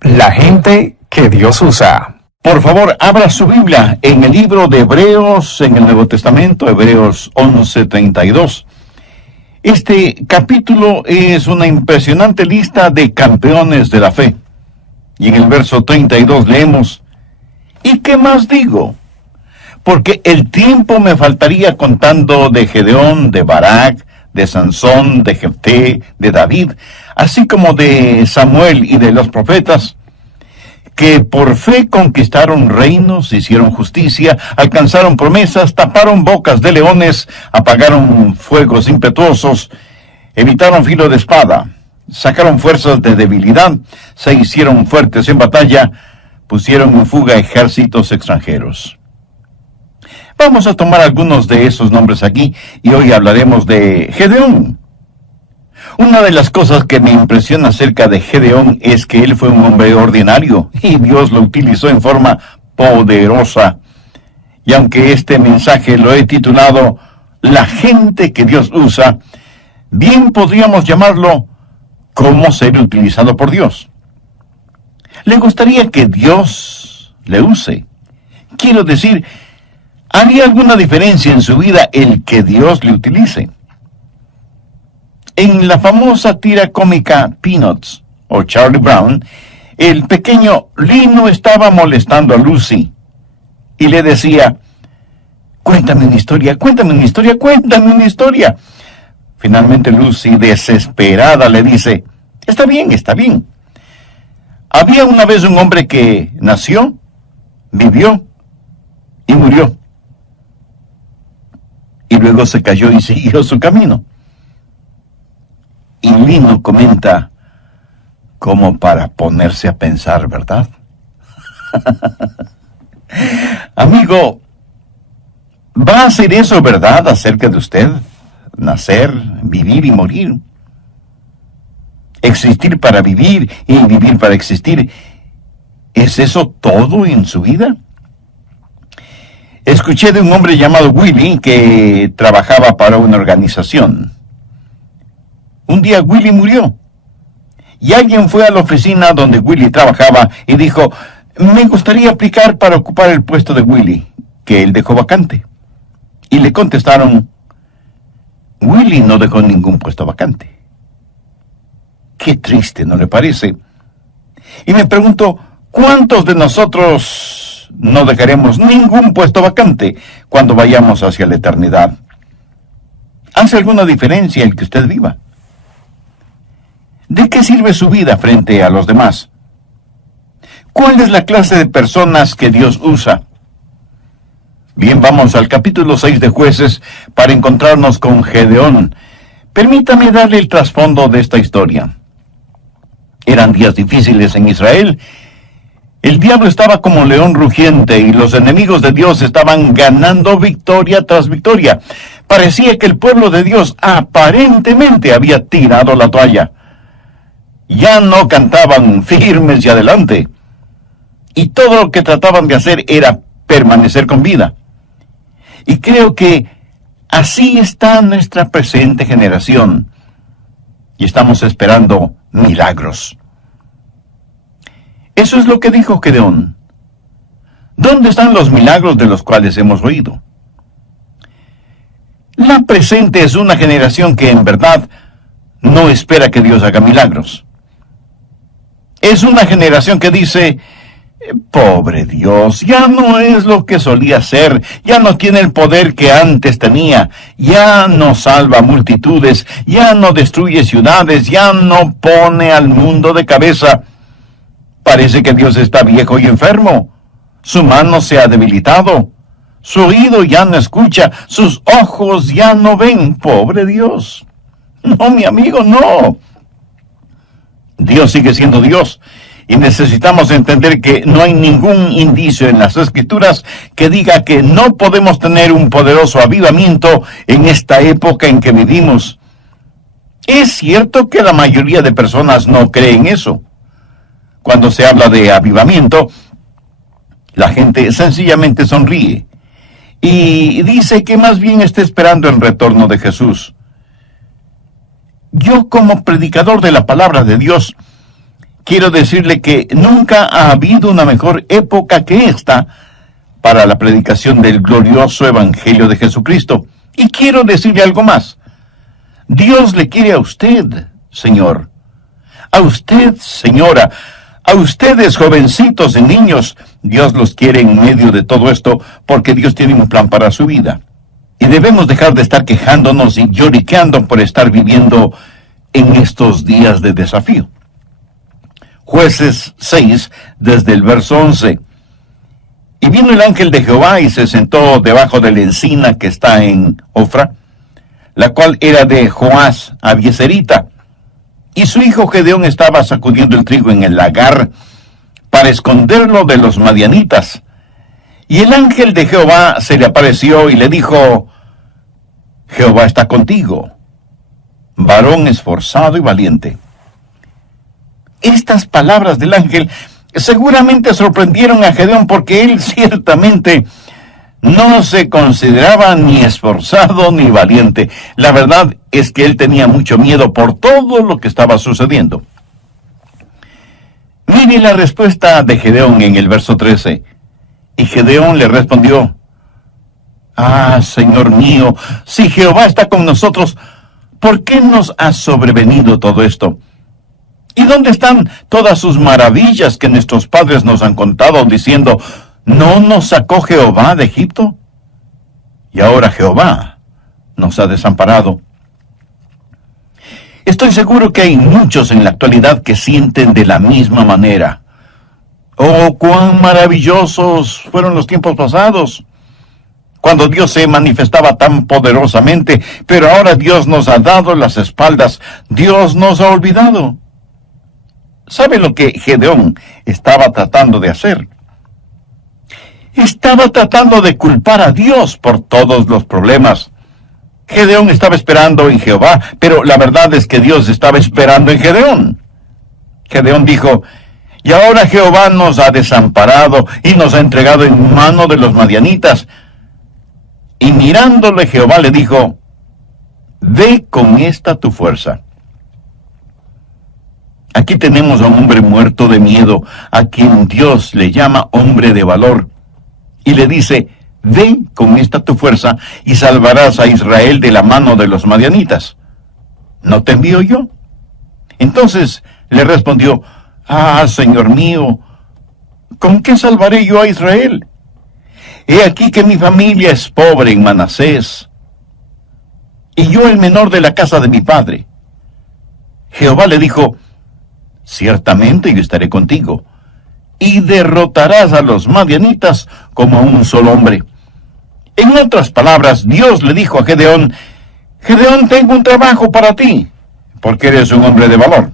La gente que Dios usa. Por favor, abra su Biblia en el libro de Hebreos, en el Nuevo Testamento, Hebreos 11:32. Este capítulo es una impresionante lista de campeones de la fe. Y en el verso 32 leemos: ¿Y qué más digo? Porque el tiempo me faltaría contando de Gedeón, de Barak, de Sansón, de Jefté, de David, así como de Samuel y de los profetas, que por fe conquistaron reinos, hicieron justicia, alcanzaron promesas, taparon bocas de leones, apagaron fuegos impetuosos, evitaron filo de espada, sacaron fuerzas de debilidad, se hicieron fuertes en batalla, pusieron en fuga ejércitos extranjeros. Vamos a tomar algunos de esos nombres aquí y hoy hablaremos de Gedeón. Una de las cosas que me impresiona acerca de Gedeón es que él fue un hombre ordinario y Dios lo utilizó en forma poderosa. Y aunque este mensaje lo he titulado La gente que Dios usa, bien podríamos llamarlo ¿Cómo ser utilizado por Dios? ¿Le gustaría que Dios le use? Quiero decir, ¿haría alguna diferencia en su vida el que Dios le utilice? En la famosa tira cómica Peanuts, o Charlie Brown, el pequeño Lino estaba molestando a Lucy y le decía: cuéntame una historia, cuéntame una historia, cuéntame una historia. Finalmente Lucy, desesperada, le dice: está bien, está bien. Había una vez un hombre que nació, vivió y murió. Y luego se cayó y siguió su camino. Y Lino comenta, como para ponerse a pensar, ¿verdad? Amigo, ¿va a ser eso verdad acerca de usted? Nacer, vivir y morir. Existir para vivir y vivir para existir. ¿Es eso todo en su vida? Escuché de un hombre llamado Willy que trabajaba para una organización. Un día Willy murió. Y alguien fue a la oficina donde Willy trabajaba y dijo: me gustaría aplicar para ocupar el puesto de Willy, que él dejó vacante. Y le contestaron: Willy no dejó ningún puesto vacante. Qué triste, ¿no le parece? Y me pregunto, ¿cuántos de nosotros no dejaremos ningún puesto vacante cuando vayamos hacia la eternidad? ¿Hace alguna diferencia el que usted viva? ¿De qué sirve su vida frente a los demás? ¿Cuál es la clase de personas que Dios usa? Bien, vamos al capítulo 6 de Jueces para encontrarnos con Gedeón. Permítame darle el trasfondo de esta historia. Eran días difíciles en Israel. El diablo estaba como león rugiente y los enemigos de Dios estaban ganando victoria tras victoria. Parecía que el pueblo de Dios aparentemente había tirado la toalla. Ya no cantaban firmes y adelante. Y todo lo que trataban de hacer era permanecer con vida. Y creo que así está nuestra presente generación. Y estamos esperando milagros. Eso es lo que dijo Gedeón. ¿Dónde están los milagros de los cuales hemos oído? La presente es una generación que en verdad no espera que Dios haga milagros. Es una generación que dice: pobre Dios, ya no es lo que solía ser, ya no tiene el poder que antes tenía, ya no salva multitudes, ya no destruye ciudades, ya no pone al mundo de cabeza. Parece que Dios está viejo y enfermo, su mano se ha debilitado, su oído ya no escucha, sus ojos ya no ven. Pobre Dios. No, mi amigo, no. Dios sigue siendo Dios. Y necesitamos entender que no hay ningún indicio en las Escrituras que diga que no podemos tener un poderoso avivamiento en esta época en que vivimos. Es cierto que la mayoría de personas no creen eso. Cuando se habla de avivamiento, la gente sencillamente sonríe y dice que más bien está esperando el retorno de Jesús. Yo, como predicador de la palabra de Dios, quiero decirle que nunca ha habido una mejor época que esta para la predicación del glorioso Evangelio de Jesucristo. Y quiero decirle algo más. Dios le quiere a usted, señor. A usted, señora. A ustedes, jovencitos y niños. Dios los quiere en medio de todo esto porque Dios tiene un plan para su vida. Y debemos dejar de estar quejándonos y lloriqueando por estar viviendo en estos días de desafío. Jueces 6, desde el verso 11. Y vino el ángel de Jehová y se sentó debajo de la encina que está en Ofra, la cual era de Joás Abieserita. Y su hijo Gedeón estaba sacudiendo el trigo en el lagar para esconderlo de los madianitas. Y el ángel de Jehová se le apareció y le dijo: Jehová está contigo, varón esforzado y valiente. Estas palabras del ángel seguramente sorprendieron a Gedeón porque él ciertamente no se consideraba ni esforzado ni valiente. La verdad es que él tenía mucho miedo por todo lo que estaba sucediendo. Mire la respuesta de Gedeón en el verso 13. Y Gedeón le respondió: Ah, Señor mío, si Jehová está con nosotros, ¿por qué nos ha sobrevenido todo esto? ¿Y dónde están todas sus maravillas que nuestros padres nos han contado, diciendo: ¿no nos sacó Jehová de Egipto? Y ahora Jehová nos ha desamparado. Estoy seguro que hay muchos en la actualidad que sienten de la misma manera. Oh, cuán maravillosos fueron los tiempos pasados, cuando Dios se manifestaba tan poderosamente, pero ahora Dios nos ha dado las espaldas, Dios nos ha olvidado. ¿Sabe lo que Gedeón estaba tratando de hacer? Estaba tratando de culpar a Dios por todos los problemas. Gedeón estaba esperando en Jehová, pero la verdad es que Dios estaba esperando en Gedeón. Gedeón dijo: y ahora Jehová nos ha desamparado y nos ha entregado en mano de los madianitas. Y mirándole Jehová le dijo: ve con esta tu fuerza. Aquí tenemos a un hombre muerto de miedo, a quien Dios le llama hombre de valor, y le dice: ve con esta tu fuerza y salvarás a Israel de la mano de los madianitas. ¿No te envío yo? Entonces le respondió: ah, Señor mío, ¿con qué salvaré yo a Israel? He aquí que mi familia es pobre en Manasés, y yo el menor de la casa de mi padre. Jehová le dijo: ciertamente yo estaré contigo, y derrotarás a los madianitas como a un solo hombre. En otras palabras, Dios le dijo a Gedeón: Gedeón, tengo un trabajo para ti, porque eres un hombre de valor.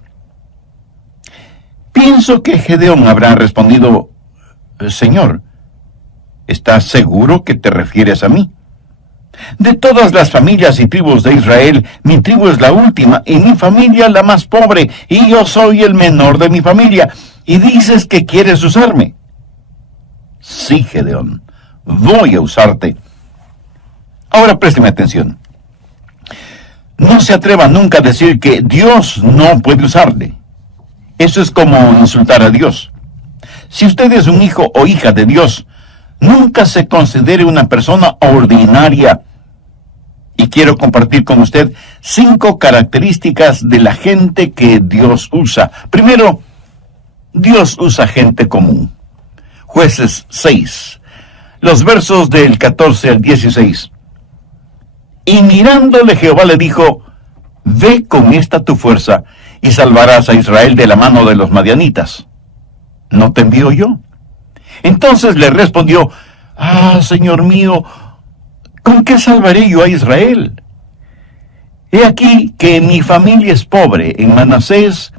Pienso que Gedeón habrá respondido: Señor, ¿estás seguro que te refieres a mí? De todas las familias y tribus de Israel, mi tribu es la última, y mi familia la más pobre, y yo soy el menor de mi familia, y dices que quieres usarme. Sí, Gedeón, voy a usarte. Ahora présteme atención. No se atreva nunca a decir que Dios no puede usarle. Eso es como insultar a Dios. Si usted es un hijo o hija de Dios, nunca se considere una persona ordinaria. Y quiero compartir con usted 5 características de la gente que Dios usa. Primero, Dios usa gente común. Jueces 6, los versos del 14 al 16. Y mirándole Jehová le dijo: ve con esta tu fuerza y salvarás a Israel de la mano de los madianitas. ¿No te envío yo? Entonces le respondió: ah, Señor mío, ¿con qué salvaré yo a Israel? He aquí que mi familia es pobre en Manasés,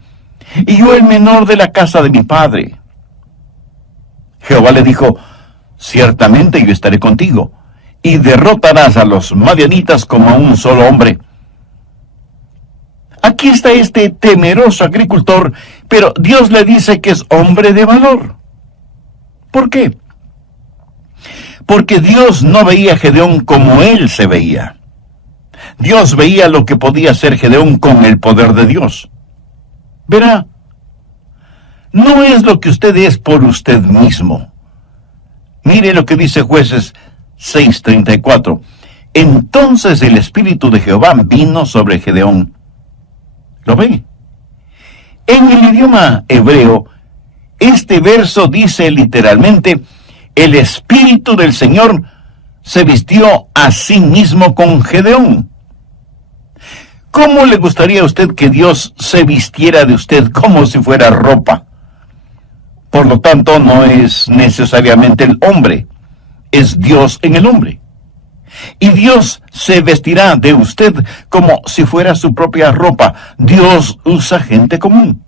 y yo el menor de la casa de mi padre. Jehová le dijo: ciertamente yo estaré contigo, y derrotarás a los madianitas como a un solo hombre. Aquí está este temeroso agricultor, pero Dios le dice que es hombre de valor. ¿Por qué? Porque Dios no veía a Gedeón como él se veía. Dios veía lo que podía hacer Gedeón con el poder de Dios. Verá, no es lo que usted es por usted mismo. Mire lo que dice Jueces 6:34. Entonces el Espíritu de Jehová vino sobre Gedeón. ¿Lo ve? En el idioma hebreo, este verso dice literalmente, el Espíritu del Señor se vistió a sí mismo con Gedeón. ¿Cómo le gustaría a usted que Dios se vistiera de usted como si fuera ropa? Por lo tanto, no es necesariamente el hombre, es Dios en el hombre. Y Dios se vestirá de usted como si fuera su propia ropa. Dios usa gente común.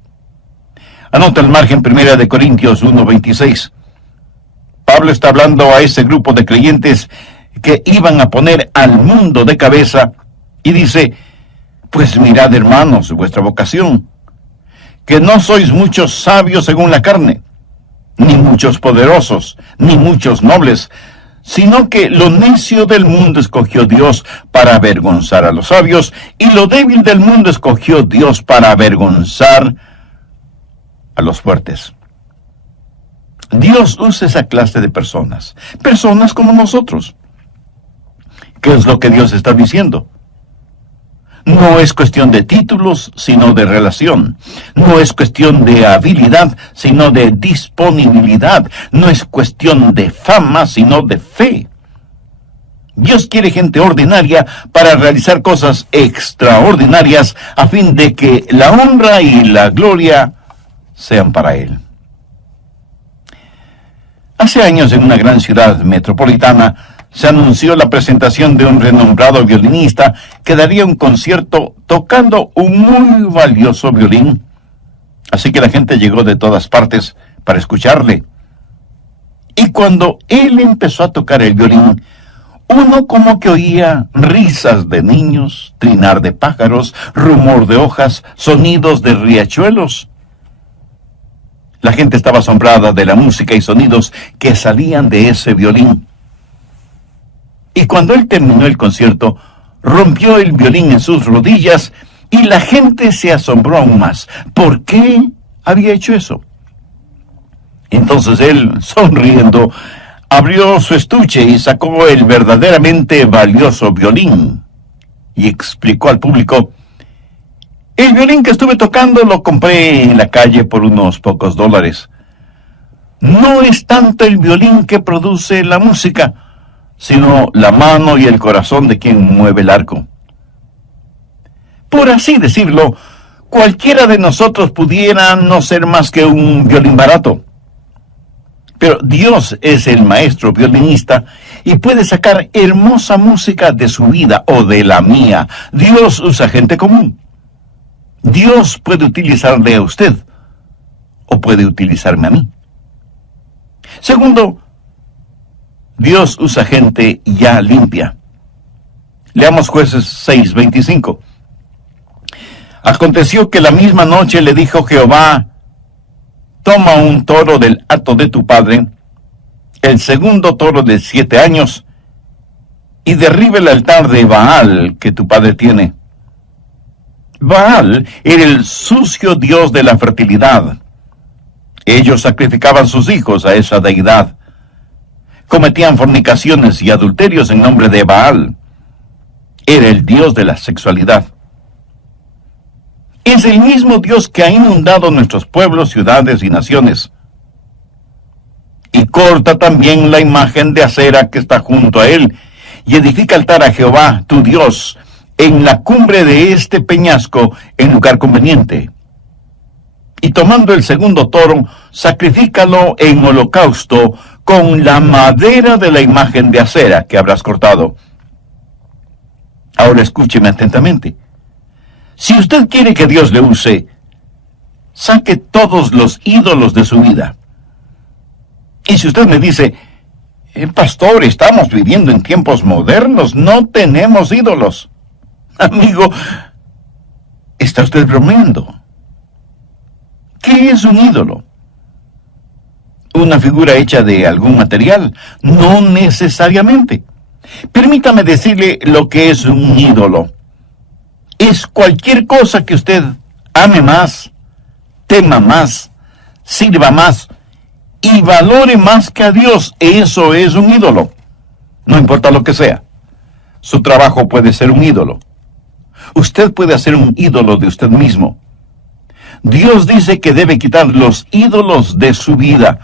Anota el margen 1 Corintios 1:26. Pablo está hablando a ese grupo de creyentes que iban a poner al mundo de cabeza y dice, pues mirad, hermanos, vuestra vocación, que no sois muchos sabios según la carne, ni muchos poderosos, ni muchos nobles, sino que lo necio del mundo escogió Dios para avergonzar a los sabios, y lo débil del mundo escogió Dios para avergonzar a los fuertes. Dios usa esa clase de personas como nosotros. ¿Qué es lo que Dios está diciendo? No es cuestión de títulos, sino de relación. No es cuestión de habilidad, sino de disponibilidad. No es cuestión de fama, sino de fe. Dios quiere gente ordinaria para realizar cosas extraordinarias a fin de que la honra y la gloria sean para Él. Hace años, en una gran ciudad metropolitana, se anunció la presentación de un renombrado violinista que daría un concierto tocando un muy valioso violín. Así que la gente llegó de todas partes para escucharle. Y cuando él empezó a tocar el violín, uno como que oía risas de niños, trinar de pájaros, rumor de hojas, sonidos de riachuelos. La gente estaba asombrada de la música y sonidos que salían de ese violín. Y cuando él terminó el concierto, rompió el violín en sus rodillas y la gente se asombró aún más. ¿Por qué había hecho eso? Entonces él, sonriendo, abrió su estuche y sacó el verdaderamente valioso violín y explicó al público: el violín que estuve tocando lo compré en la calle por unos pocos dólares. No es tanto el violín que produce la música, sino la mano y el corazón de quien mueve el arco. Por así decirlo, cualquiera de nosotros pudiera no ser más que un violín barato. Pero Dios es el maestro violinista y puede sacar hermosa música de su vida o de la mía. Dios usa gente común. Dios puede utilizarle a usted o puede utilizarme a mí. Segundo, Dios usa gente ya limpia. Leamos Jueces 6:25. Aconteció que la misma noche le dijo Jehová: toma un toro del hato de tu padre, el segundo toro de 7 años, y derriba el altar de Baal que tu padre tiene. Baal era el sucio dios de la fertilidad. Ellos sacrificaban sus hijos a esa deidad. Cometían fornicaciones y adulterios en nombre de Baal. Era el dios de la sexualidad. Es el mismo Dios que ha inundado nuestros pueblos, ciudades y naciones. Y corta también la imagen de acera que está junto a él, y edifica altar a Jehová, tu Dios, en la cumbre de este peñasco, en lugar conveniente. Y tomando el segundo toro, sacrifícalo en holocausto con la madera de la imagen de acera que habrás cortado. Ahora escúcheme atentamente. Si usted quiere que Dios le use, saque todos los ídolos de su vida. Y si usted me dice: pastor, estamos viviendo en tiempos modernos, no tenemos ídolos. Amigo, ¿está usted bromeando? ¿Qué es un ídolo? ¿Una figura hecha de algún material? No necesariamente. Permítame decirle lo que es un ídolo. Es cualquier cosa que usted ame más, tema más, sirva más y valore más que a Dios, eso es un ídolo. No importa lo que sea. Su trabajo puede ser un ídolo. Usted puede hacer un ídolo de usted mismo. Dios dice que debe quitar los ídolos de su vida.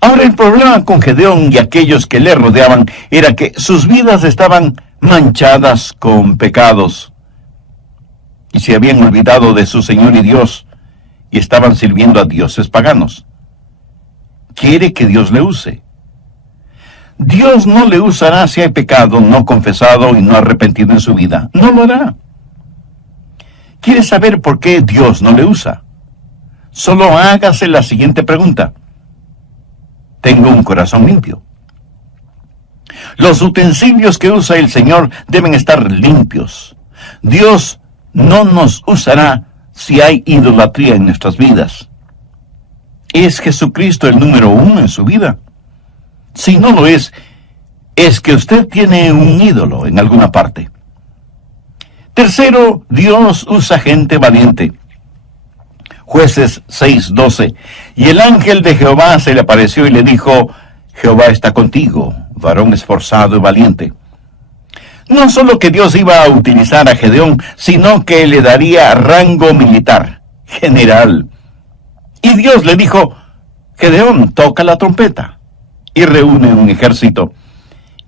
Ahora, el problema con Gedeón y aquellos que le rodeaban era que sus vidas estaban manchadas con pecados. Y se habían olvidado de su Señor y Dios y estaban sirviendo a dioses paganos. Quiere que Dios le use. Dios no le usará si hay pecado no confesado y no arrepentido en su vida. No lo hará. ¿Quiere saber por qué Dios no le usa? Solo hágase la siguiente pregunta. ¿Tengo un corazón limpio? Los utensilios que usa el Señor deben estar limpios. Dios no nos usará si hay idolatría en nuestras vidas. ¿Es Jesucristo el número uno en su vida? Si no lo es que usted tiene un ídolo en alguna parte. Tercero, Dios usa gente valiente. Jueces 6:12. Y el ángel de Jehová se le apareció y le dijo, Jehová está contigo, varón esforzado y valiente. No solo que Dios iba a utilizar a Gedeón, sino que le daría rango militar, general. Y Dios le dijo, Gedeón, toca la trompeta. Y reúne un ejército.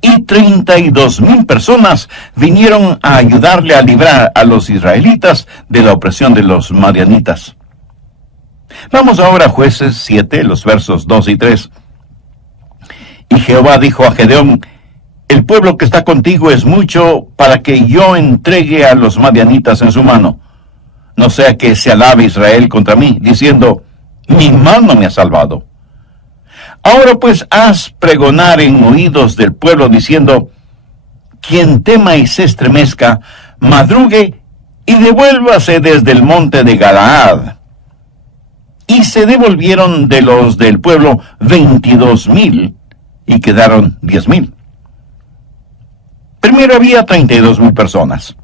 Y 32,000 personas vinieron a ayudarle a librar a los israelitas de la opresión de los madianitas. Vamos ahora a Jueces 7, los versos 2 y 3. Y Jehová dijo a Gedeón, el pueblo que está contigo es mucho para que yo entregue a los madianitas en su mano. No sea que se alabe Israel contra mí, diciendo, mi mano me ha salvado. Ahora pues haz pregonar en oídos del pueblo diciendo, quien tema y se estremezca, madrugue y devuélvase desde el monte de Galaad. Y se devolvieron de los del pueblo 22,000 y quedaron 10,000. Primero había 32,000 personas.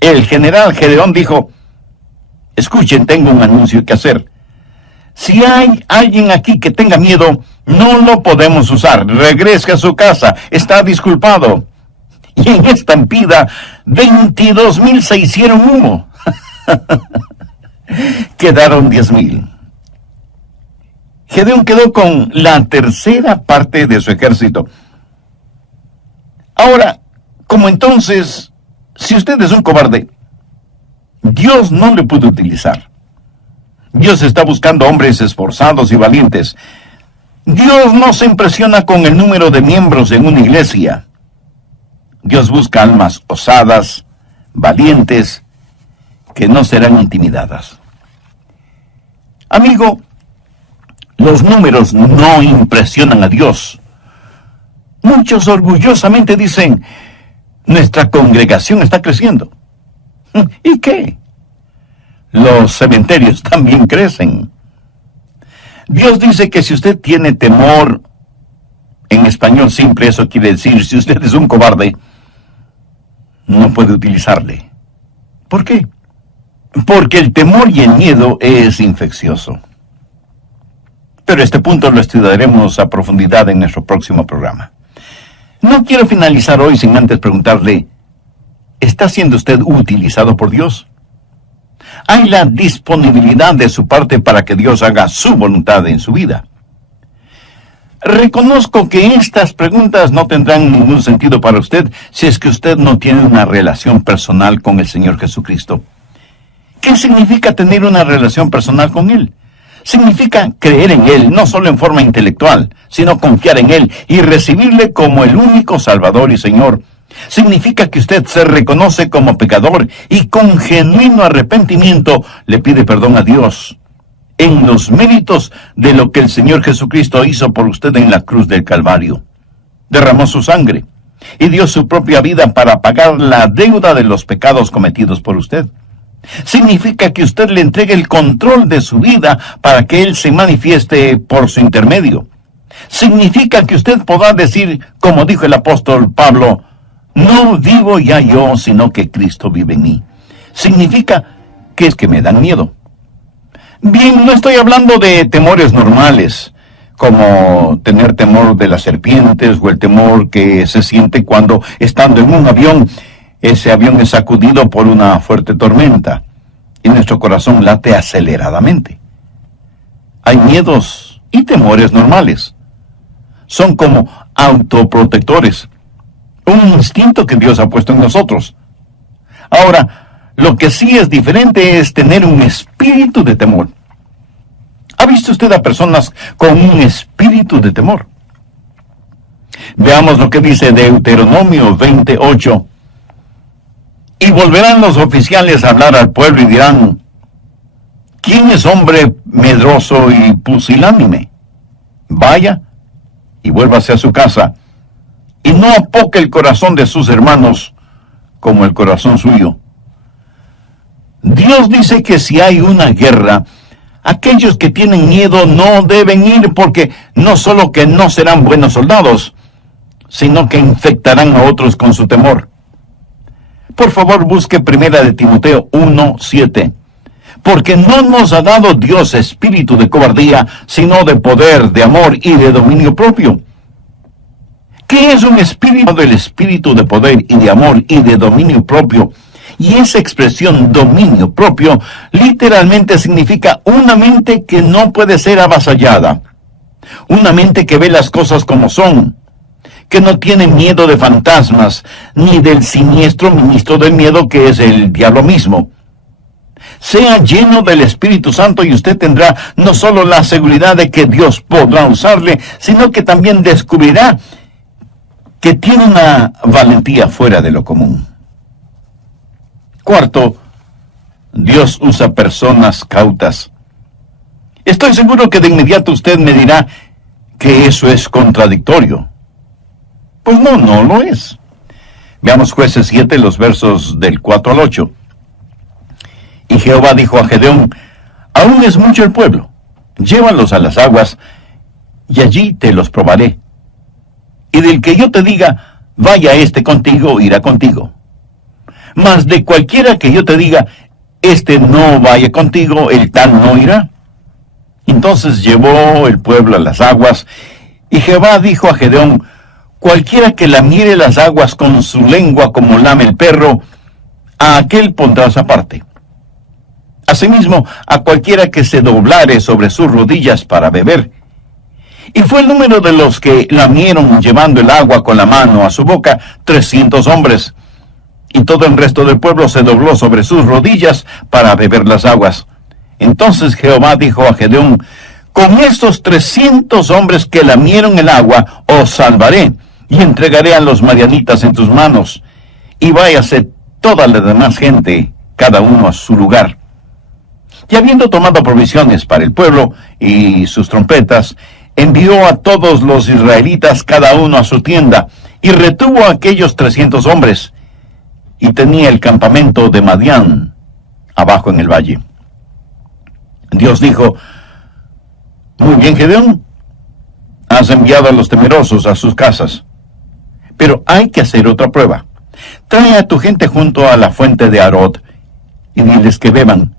El general Gedeón dijo, escuchen, tengo un anuncio que hacer. Si hay alguien aquí que tenga miedo, no lo podemos usar. Regrese a su casa, está disculpado. Y en esta estampida, 22,000 se hicieron humo. Quedaron 10,000. Gedeón quedó con la tercera parte de su ejército. Ahora, como entonces, si usted es un cobarde, Dios no le pudo utilizar. Dios está buscando hombres esforzados y valientes. Dios no se impresiona con el número de miembros en una iglesia. Dios busca almas osadas, valientes, que no serán intimidadas. Amigo, los números no impresionan a Dios. Muchos orgullosamente dicen, nuestra congregación está creciendo. ¿Y qué? Los cementerios también crecen. Dios dice que si usted tiene temor, en español simple eso quiere decir, si usted es un cobarde, no puede utilizarle. ¿Por qué? Porque el temor y el miedo es infeccioso. Pero este punto lo estudiaremos a profundidad en nuestro próximo programa. No quiero finalizar hoy sin antes preguntarle, ¿está siendo usted utilizado por Dios? ¿Hay la disponibilidad de su parte para que Dios haga su voluntad en su vida? Reconozco que estas preguntas no tendrán ningún sentido para usted si es que usted no tiene una relación personal con el Señor Jesucristo. ¿Qué significa tener una relación personal con Él? Significa creer en Él, no solo en forma intelectual, sino confiar en Él y recibirle como el único Salvador y Señor. Significa que usted se reconoce como pecador y con genuino arrepentimiento le pide perdón a Dios en los méritos de lo que el Señor Jesucristo hizo por usted en la cruz del Calvario. Derramó su sangre y dio su propia vida para pagar la deuda de los pecados cometidos por usted. Significa que usted le entregue el control de su vida para que Él se manifieste por su intermedio. Significa que usted podrá decir, como dijo el apóstol Pablo, no vivo ya yo, sino que Cristo vive en mí. Significa que es que me dan miedo. Bien, no estoy hablando de temores normales, como tener temor de las serpientes o el temor que se siente cuando, estando en un avión, ese avión es sacudido por una fuerte tormenta y nuestro corazón late aceleradamente. Hay miedos y temores normales. Son como autoprotectores, un instinto que Dios ha puesto en nosotros. Ahora, lo que sí es diferente es tener un espíritu de temor. ¿Ha visto usted a personas con un espíritu de temor? Veamos lo que dice Deuteronomio 28. Y volverán los oficiales a hablar al pueblo y dirán: ¿quién es hombre medroso y pusilánime? Vaya y vuélvase a su casa, y no apoque el corazón de sus hermanos como el corazón suyo. Dios dice que si hay una guerra, aquellos que tienen miedo no deben ir, porque no solo que no serán buenos soldados, sino que infectarán a otros con su temor. Por favor, busque 1 de Timoteo 1:7. Porque no nos ha dado Dios espíritu de cobardía, sino de poder, de amor y de dominio propio. ¿Qué es un espíritu? El espíritu de poder y de amor y de dominio propio. Y esa expresión dominio propio literalmente significa una mente que no puede ser avasallada. Una mente que ve las cosas como son, que no tiene miedo de fantasmas, ni del siniestro ministro del miedo que es el diablo mismo. Sea lleno del Espíritu Santo y usted tendrá no solo la seguridad de que Dios podrá usarle, sino que también descubrirá que tiene una valentía fuera de lo común. Cuarto, Dios usa personas cautas. Estoy seguro que de inmediato usted me dirá que eso es contradictorio. Pues no lo es. Veamos Jueces 7, los versos del 4 al 8. Y Jehová dijo a Gedeón: aún es mucho el pueblo, llévalos a las aguas, y allí te los probaré. Y del que yo te diga, vaya este contigo, irá contigo. Mas de cualquiera que yo te diga, este no vaya contigo, el tal no irá. Entonces llevó el pueblo a las aguas, y Jehová dijo a Gedeón: cualquiera que lamiere las aguas con su lengua como lame el perro, a aquel pondrás aparte. Asimismo, a cualquiera que se doblare sobre sus rodillas para beber. Y fue el número de los que lamieron llevando el agua con la mano a su boca 300 hombres. Y todo el resto del pueblo se dobló sobre sus rodillas para beber las aguas. Entonces Jehová dijo a Gedeón: con estos 300 hombres que lamieron el agua, os salvaré, y entregaré a los madianitas en tus manos. Y váyase toda la demás gente, cada uno a su lugar. Y habiendo tomado provisiones para el pueblo y sus trompetas, envió a todos los israelitas cada uno a su tienda, y retuvo a aquellos 300 hombres, y tenía el campamento de Madián abajo en el valle. Dios dijo: muy bien, Gedeón, has enviado a los temerosos a sus casas, pero hay que hacer otra prueba. Trae a tu gente junto a la fuente de Arod, y diles que beban.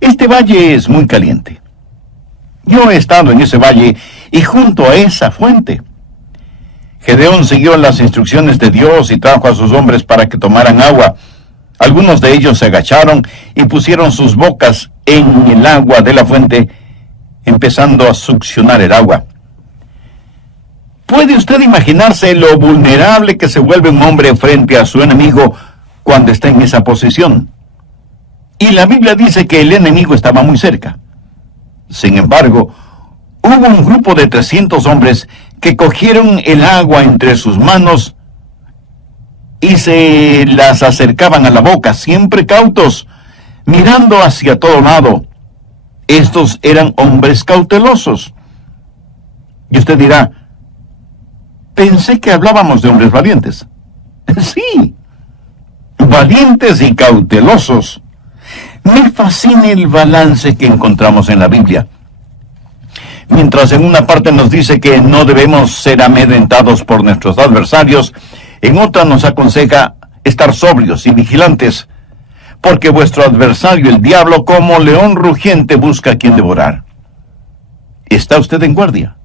Este valle es muy caliente. Yo he estado en ese valle y junto a esa fuente. Gedeón siguió las instrucciones de Dios y trajo a sus hombres para que tomaran agua. Algunos de ellos se agacharon y pusieron sus bocas en el agua de la fuente, empezando a succionar el agua. ¿Puede usted imaginarse lo vulnerable que se vuelve un hombre frente a su enemigo cuando está en esa posición? Y la Biblia dice que el enemigo estaba muy cerca. Sin embargo, hubo un grupo de 300 hombres que cogieron el agua entre sus manos y se las acercaban a la boca, siempre cautos, mirando hacia todo lado. Estos eran hombres cautelosos. Y usted dirá: pensé que hablábamos de hombres valientes. Sí, valientes y cautelosos. Me fascina el balance que encontramos en la Biblia. Mientras en una parte nos dice que no debemos ser amedrentados por nuestros adversarios, en otra nos aconseja estar sobrios y vigilantes, porque vuestro adversario, el diablo, como león rugiente, busca a quien devorar. ¿Está usted en guardia?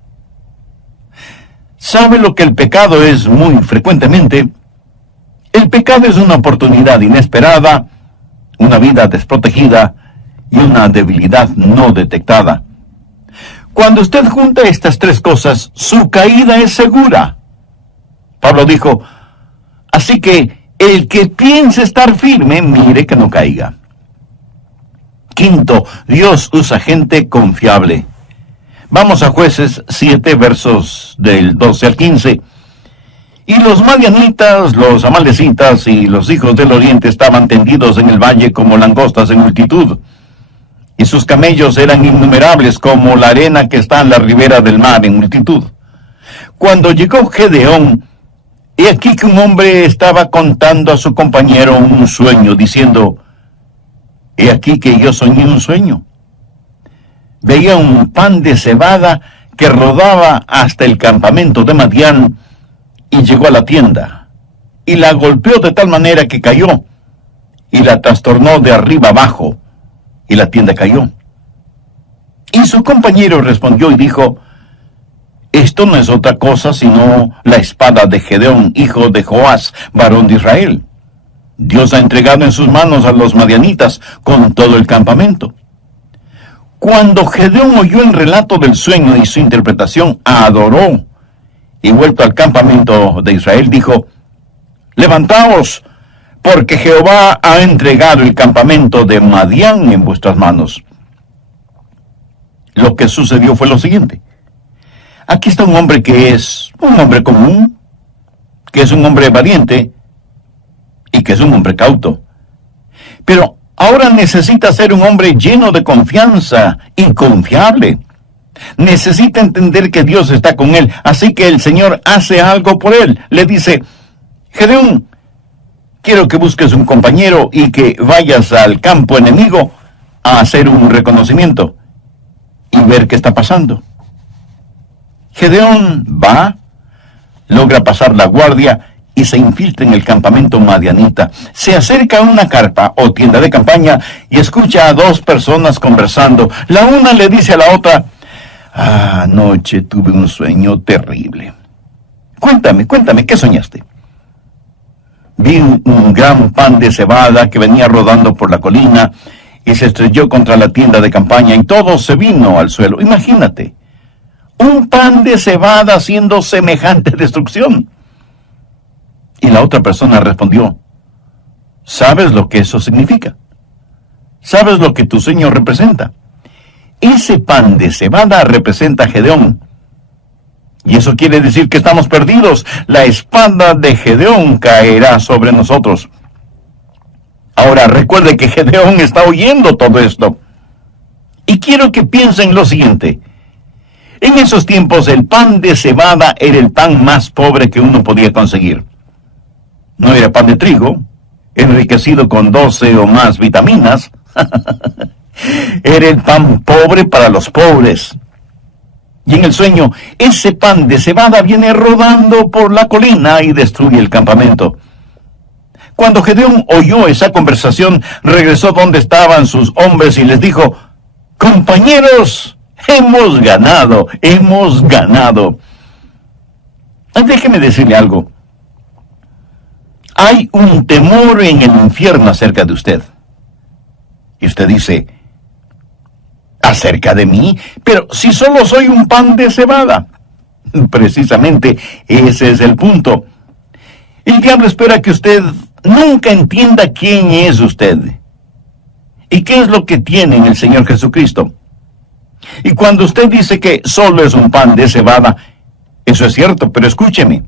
¿Sabe lo que el pecado es muy frecuentemente? El pecado es una oportunidad inesperada, una vida desprotegida y una debilidad no detectada. Cuando usted junta estas tres cosas, su caída es segura. Pablo dijo, así que el que piense estar firme, mire que no caiga. Quinto, Dios usa gente confiable. Vamos a Jueces 7, versos del 12 al 15. Y los madianitas, los amalecitas y los hijos del oriente estaban tendidos en el valle como langostas en multitud. Y sus camellos eran innumerables como la arena que está en la ribera del mar en multitud. Cuando llegó Gedeón, he aquí que un hombre estaba contando a su compañero un sueño, diciendo, he aquí que yo soñé un sueño. Veía un pan de cebada que rodaba hasta el campamento de Madián y llegó a la tienda, y la golpeó de tal manera que cayó, y la trastornó de arriba abajo, y la tienda cayó. Y su compañero respondió y dijo, esto no es otra cosa sino la espada de Gedeón, hijo de Joás, varón de Israel. Dios ha entregado en sus manos a los madianitas con todo el campamento. Cuando Gedeón oyó el relato del sueño y su interpretación, adoró, y vuelto al campamento de Israel, dijo, levantaos, porque Jehová ha entregado el campamento de Madián en vuestras manos. Lo que sucedió fue lo siguiente. Aquí está un hombre que es un hombre común, que es un hombre valiente y que es un hombre cauto. Pero ahora necesita ser un hombre lleno de confianza y confiable. Necesita entender que Dios está con él, así que el Señor hace algo por él. Le dice, Gedeón, quiero que busques un compañero y que vayas al campo enemigo a hacer un reconocimiento y ver qué está pasando. Gedeón va, logra pasar la guardia y se infiltra en el campamento madianita. Se acerca a una carpa o tienda de campaña y escucha a dos personas conversando. La una le dice a la otra, anoche tuve un sueño terrible. Cuéntame, ¿qué soñaste? Vi un gran pan de cebada que venía rodando por la colina y se estrelló contra la tienda de campaña y todo se vino al suelo. Imagínate, un pan de cebada haciendo semejante destrucción. Y la otra persona respondió, ¿sabes lo que eso significa? ¿Sabes lo que tu sueño representa? Ese pan de cebada representa a Gedeón. Y eso quiere decir que estamos perdidos. La espada de Gedeón caerá sobre nosotros. Ahora recuerde que Gedeón está oyendo todo esto. Y quiero que piensen lo siguiente. En esos tiempos el pan de cebada era el pan más pobre que uno podía conseguir. No era pan de trigo, enriquecido con 12 o más vitaminas. Era el pan pobre para los pobres. Y en el sueño, ese pan de cebada viene rodando por la colina y destruye el campamento. Cuando Gedeón oyó esa conversación, regresó donde estaban sus hombres y les dijo, compañeros, hemos ganado. Déjeme decirle algo. Hay un temor en el infierno acerca de usted. Y usted dice, ¿acerca de mí? Pero si solo soy un pan de cebada. Precisamente ese es el punto. El diablo espera que usted nunca entienda quién es usted y qué es lo que tiene en el Señor Jesucristo. Y cuando usted dice que solo es un pan de cebada, eso es cierto, pero escúcheme.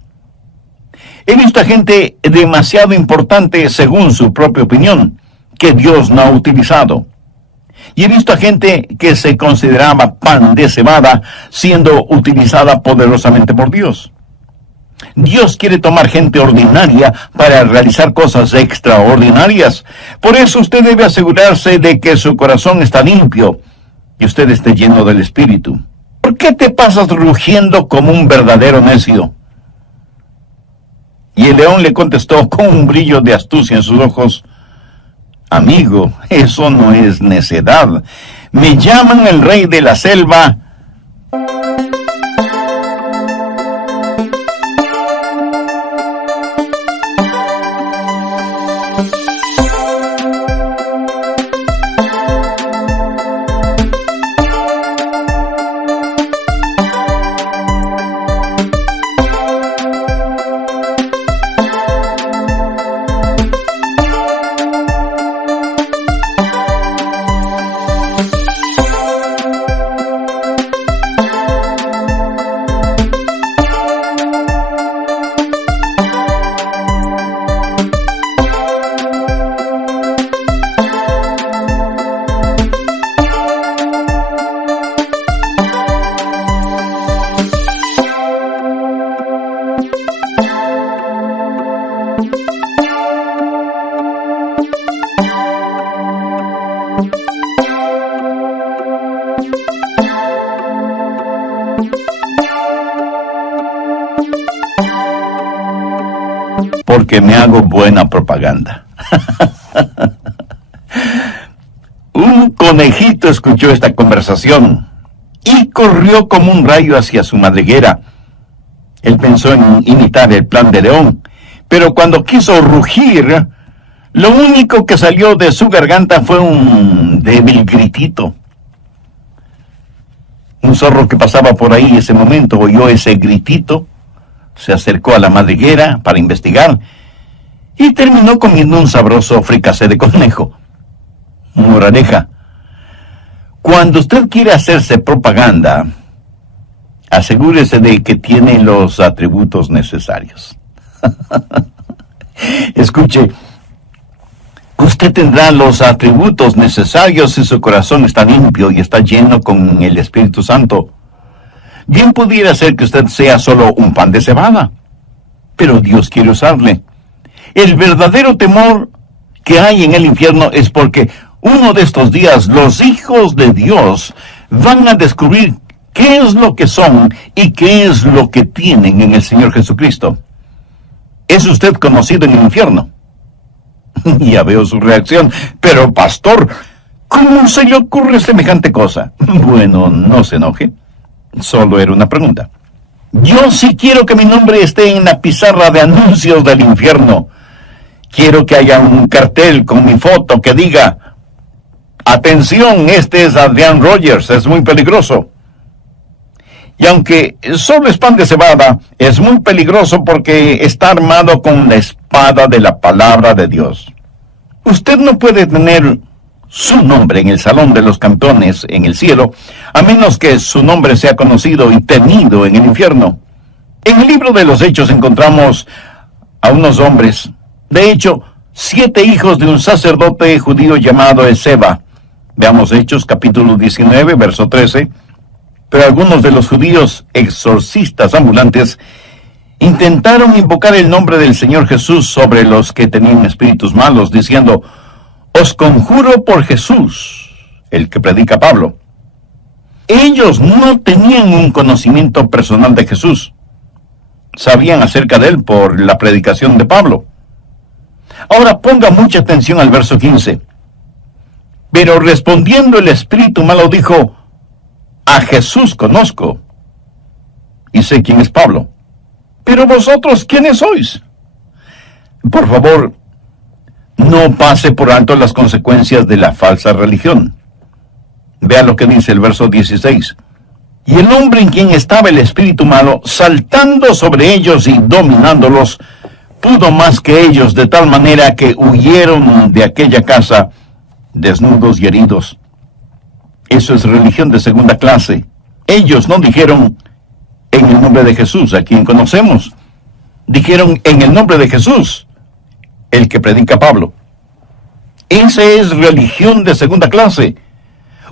He visto a gente demasiado importante según su propia opinión, que Dios no ha utilizado. Y he visto a gente que se consideraba pan de cebada siendo utilizada poderosamente por Dios. Dios quiere tomar gente ordinaria para realizar cosas extraordinarias. Por eso usted debe asegurarse de que su corazón está limpio y usted esté lleno del Espíritu. ¿Por qué te pasas rugiendo como un verdadero necio? Y el león le contestó con un brillo de astucia en sus ojos, Amigo, eso no es necedad. Me llaman el rey de la selva. Porque me hago buena propaganda. Un conejito escuchó esta conversación y corrió como un rayo hacia su madriguera. Él pensó en imitar el plan de león, pero cuando quiso rugir, lo único que salió de su garganta fue un débil gritito. Un zorro que pasaba por ahí ese momento oyó ese gritito, se acercó a la madriguera para investigar y terminó comiendo un sabroso fricasé de conejo. Moraleja: cuando usted quiere hacerse propaganda, asegúrese de que tiene los atributos necesarios. Escuche, usted tendrá los atributos necesarios si su corazón está limpio y está lleno con el Espíritu Santo. Bien pudiera ser que usted sea solo un pan de cebada, pero Dios quiere usarle. El verdadero temor que hay en el infierno es porque uno de estos días los hijos de Dios van a descubrir qué es lo que son y qué es lo que tienen en el Señor Jesucristo. ¿Es usted conocido en el infierno? Ya veo su reacción. Pero, pastor, ¿cómo se le ocurre semejante cosa? Bueno, no se enoje. Solo era una pregunta. Yo sí quiero que mi nombre esté en la pizarra de anuncios del infierno. Quiero que haya un cartel con mi foto que diga: atención, este es Adrian Rogers, es muy peligroso. Y aunque solo es pan de cebada, es muy peligroso porque está armado con la espada de la palabra de Dios. Usted no puede tener su nombre en el salón de los campeones en el cielo, a menos que su nombre sea conocido y temido en el infierno. En el libro de los Hechos encontramos a unos hombres, de hecho, 7 hijos de un sacerdote judío llamado Esceva. Veamos Hechos capítulo 19, verso 13. Pero algunos de los judíos exorcistas ambulantes intentaron invocar el nombre del Señor Jesús sobre los que tenían espíritus malos, diciendo: os conjuro por Jesús, el que predica Pablo. Ellos no tenían un conocimiento personal de Jesús. Sabían acerca de él por la predicación de Pablo. Ahora ponga mucha atención al verso 15. Pero respondiendo el espíritu malo dijo: a Jesús conozco, y sé quién es Pablo. Pero vosotros, ¿quiénes sois? Por favor, no pase por alto las consecuencias de la falsa religión. Vea lo que dice el verso 16. Y el hombre en quien estaba el espíritu malo, saltando sobre ellos y dominándolos, pudo más que ellos, de tal manera que huyeron de aquella casa desnudos y heridos. Eso es religión de segunda clase. Ellos no dijeron: en el nombre de Jesús, a quien conocemos. Dijeron: en el nombre de Jesús, el que predica Pablo. Esa es religión de segunda clase.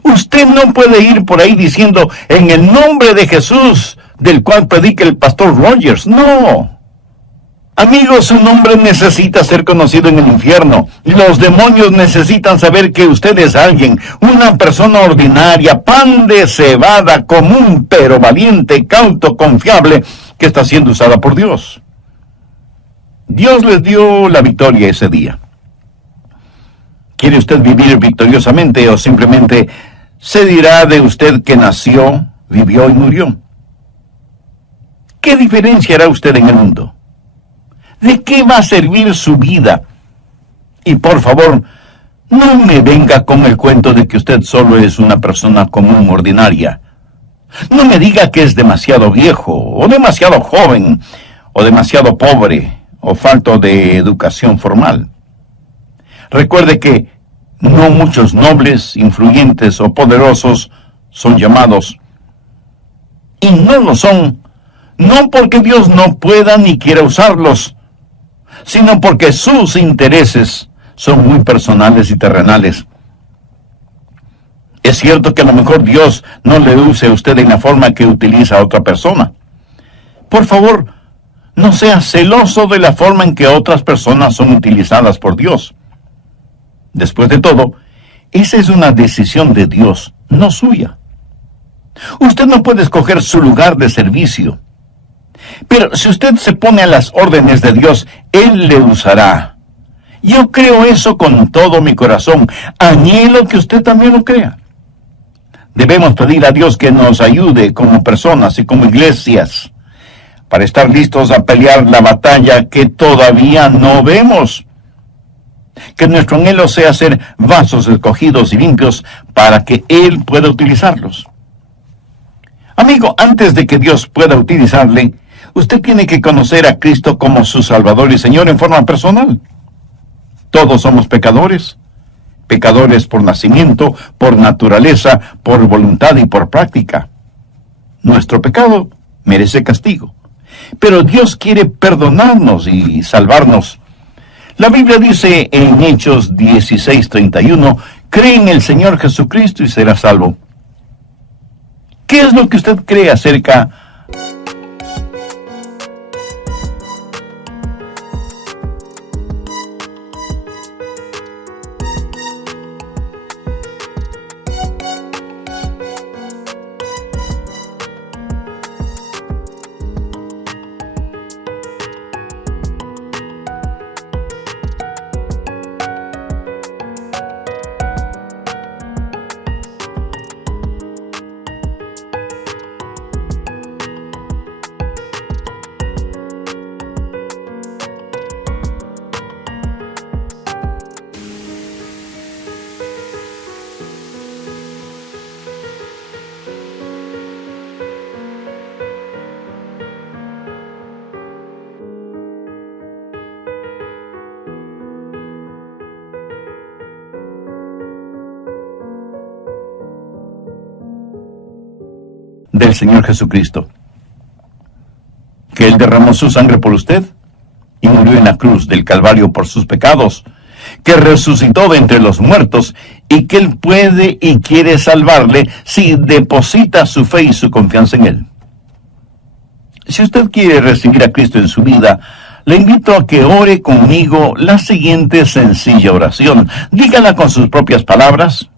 Usted no puede ir por ahí diciendo: en el nombre de Jesús, del cual predica el pastor Rogers. No. Amigos, su nombre necesita ser conocido en el infierno. Los demonios necesitan saber que usted es alguien, una persona ordinaria, pan de cebada, común, pero valiente, cauto, confiable, que está siendo usada por Dios. Dios les dio la victoria ese día. ¿Quiere usted vivir victoriosamente o simplemente se dirá de usted que nació, vivió y murió? ¿Qué diferencia hará usted en el mundo? ¿De qué va a servir su vida? Y por favor, no me venga con el cuento de que usted solo es una persona común, ordinaria. No me diga que es demasiado viejo, o demasiado joven, o demasiado pobre, o falto de educación formal. Recuerde que no muchos nobles, influyentes o poderosos son llamados. Y no lo son, no porque Dios no pueda ni quiera usarlos, sino porque sus intereses son muy personales y terrenales. Es cierto que a lo mejor Dios no le use a usted en la forma que utiliza a otra persona. Por favor, no sea celoso de la forma en que otras personas son utilizadas por Dios. Después de todo, esa es una decisión de Dios, no suya. Usted no puede escoger su lugar de servicio. Pero si usted se pone a las órdenes de Dios, Él le usará. Yo creo eso con todo mi corazón. Anhelo que usted también lo crea. Debemos pedir a Dios que nos ayude como personas y como iglesias para estar listos a pelear la batalla que todavía no vemos. Que nuestro anhelo sea ser vasos escogidos y limpios para que Él pueda utilizarlos. Amigo, antes de que Dios pueda utilizarle, usted tiene que conocer a Cristo como su Salvador y Señor en forma personal. Todos somos pecadores. Pecadores por nacimiento, por naturaleza, por voluntad y por práctica. Nuestro pecado merece castigo. Pero Dios quiere perdonarnos y salvarnos. La Biblia dice en Hechos 16:31, cree en el Señor Jesucristo y será salvo. ¿Qué es lo que usted cree acerca del Señor Jesucristo? Que Él derramó su sangre por usted y murió en la cruz del Calvario por sus pecados, que resucitó de entre los muertos y que Él puede y quiere salvarle si deposita su fe y su confianza en Él. Si usted quiere recibir a Cristo en su vida, le invito a que ore conmigo la siguiente sencilla oración. Dígala con sus propias palabras,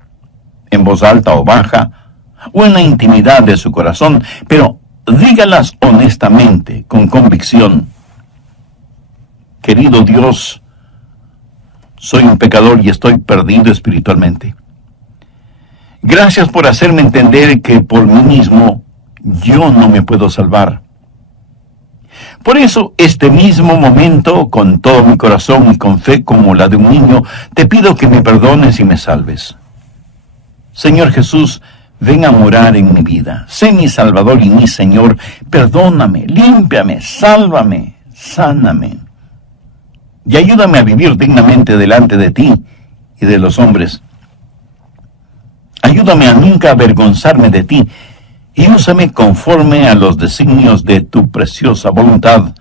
en voz alta o baja, o en la intimidad de su corazón, pero dígalas honestamente, con convicción. Querido Dios, soy un pecador y estoy perdido espiritualmente. Gracias por hacerme entender que por mí mismo yo no me puedo salvar. Por eso, este mismo momento, con todo mi corazón y con fe como la de un niño, te pido que me perdones y me salves. Señor Jesús, ven a morar en mi vida. Sé mi Salvador y mi Señor. Perdóname, límpiame, sálvame, sáname. Y ayúdame a vivir dignamente delante de ti y de los hombres. Ayúdame a nunca avergonzarme de ti y úsame conforme a los designios de tu preciosa voluntad.